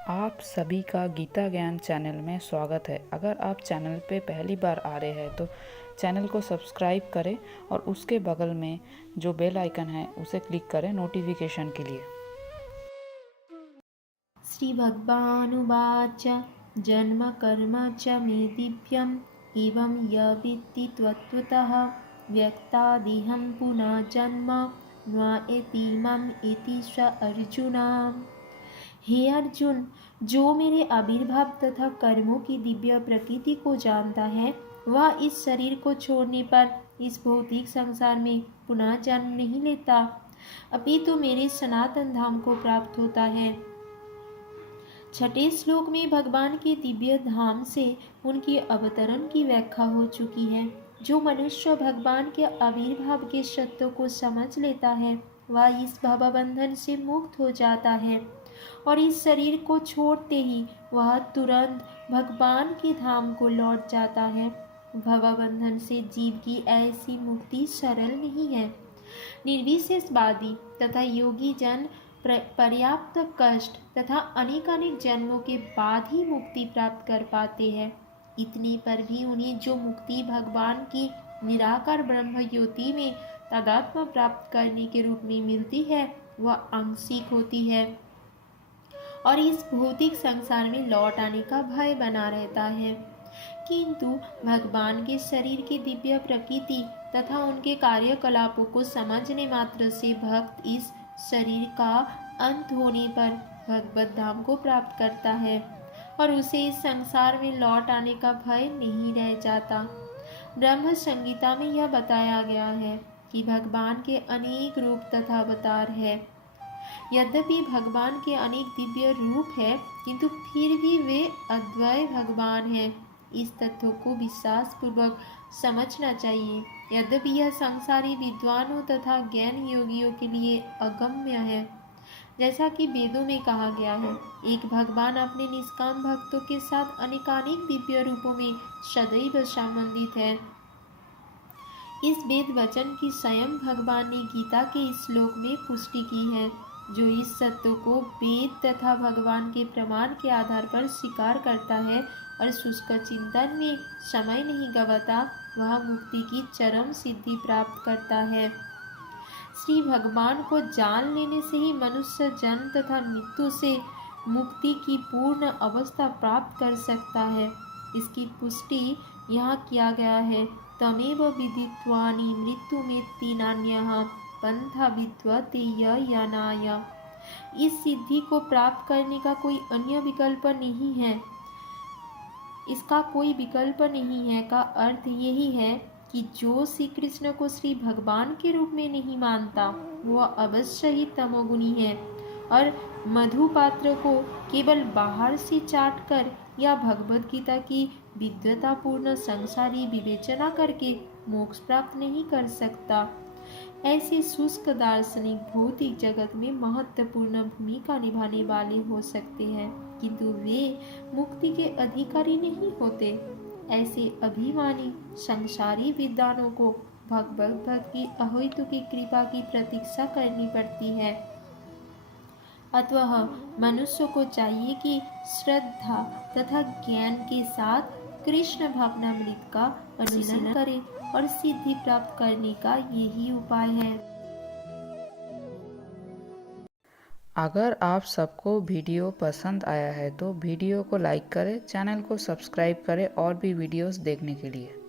आप सभी का गीता ज्ञान चैनल में स्वागत है। अगर आप चैनल पे पहली बार आ रहे हैं तो चैनल को सब्सक्राइब करें और उसके बगल में जो बेल आइकन है उसे क्लिक करें नोटिफिकेशन के लिए। श्रीभगवानुवाच जन्म कर्म च मे दिव्यम् एवं य वेत्ति त्वत्वतः व्यक्तादिहं पुनः जन्म न एति मम इति स अर्जुन। हे अर्जुन, जो मेरे आविर्भाव तथा कर्मों की दिव्य प्रकृति को जानता है वह इस शरीर को छोड़ने पर इस भौतिक संसार में पुनः जन्म नहीं लेता, अपितु मेरे सनातन धाम को प्राप्त होता है। छठे श्लोक में भगवान के दिव्य धाम से उनकी अवतरण की व्याख्या हो चुकी है। जो मनुष्य भगवान के आविर्भाव के सत्य को समझ लेता है वह इस भवबंधन से मुक्त हो जाता है और इस शरीर को छोड़ते ही वह तुरंत भगवान के धाम को लौट जाता है। भवबंधन से जीव की ऐसी मुक्ति सरल नहीं है। निर्विशेषवादी तथा योगी जन पर्याप्त कष्ट तथा अनेकानेक जन्मों के बाद ही मुक्ति प्राप्त कर पाते हैं। इतने पर भी उन्हें जो मुक्ति भगवान की निराकार ब्रह्म ज्योति में तादात्म्य प्राप्त करने के रूप में मिलती है वह आंशिक होती है और इस भौतिक संसार में लौट आने का भय बना रहता है। किंतु भगवान के शरीर की दिव्य प्रकृति तथा उनके कार्यकलापों को समझने मात्र से भक्त इस शरीर का अंत होने पर भगवत धाम को प्राप्त करता है और उसे इस संसार में लौट आने का भय नहीं रह जाता। ब्रह्म संहिता में यह बताया गया है कि भगवान के अनेक रूप तथा अवतार है। यद्यपि भगवान के अनेक दिव्य रूप है किंतु फिर भी वे अद्वय भगवान हैं। इस तथ्य को विश्वास पूर्वक समझना चाहिए। यद्यपि यह संसारी विद्वानों तथा ज्ञान योगियों के लिए अगम्य है, जैसा कि वेदों में कहा गया है, एक भगवान अपने निष्काम भक्तों के साथ अनेकानेक दिव्य रूपों में सदैव संबंधित है। इस वेद वचन की स्वयं भगवान ने गीता के इस श्लोक में पुष्टि की है। जो इस सत्य को वेद तथा भगवान के प्रमाण के आधार पर स्वीकार करता है और शुष्क चिंतन में समय नहीं गवाता वह मुक्ति की चरम सिद्धि प्राप्त करता है। श्री भगवान को जान लेने से ही मनुष्य जन्म तथा मृत्यु से मुक्ति की पूर्ण अवस्था प्राप्त कर सकता है। इसकी पुष्टि यहाँ किया गया है। तमेव विदित्वानि मृत्युमेति नान्यः पंथा विद्वते यनाय। इस सिद्धि को प्राप्त करने का कोई अन्य विकल्प नहीं है। इसका कोई विकल्प नहीं है का अर्थ यही है कि जो श्री कृष्ण को श्री भगवान के रूप में नहीं मानता वह अवश्य ही तमोगुणी है और मधु पात्र को केवल बाहर से चाट कर या भगवद गीता की विद्वतापूर्ण संसारी विवेचना करके मोक्ष प्राप्त नहीं कर सकता। ऐसे शुष्क दार्शनिक भौतिक जगत में महत्वपूर्ण भूमिका निभाने वाले हो सकते हैं किंतु वे मुक्ति के अधिकारी नहीं होते। ऐसे अभिमानी संसारी विद्वानों को भगवत भक्त की अहेतु की कृपा की प्रतीक्षा करनी पड़ती है। अतः मनुष्य को चाहिए कि श्रद्धा तथा ज्ञान के साथ कृष्ण भावनामृत का अनुशीलन करे और सिद्धि प्राप्त करने का यही उपाय है। अगर आप सबको वीडियो पसंद आया है तो वीडियो को लाइक करें, चैनल को सब्सक्राइब करें और भी वीडियोस देखने के लिए।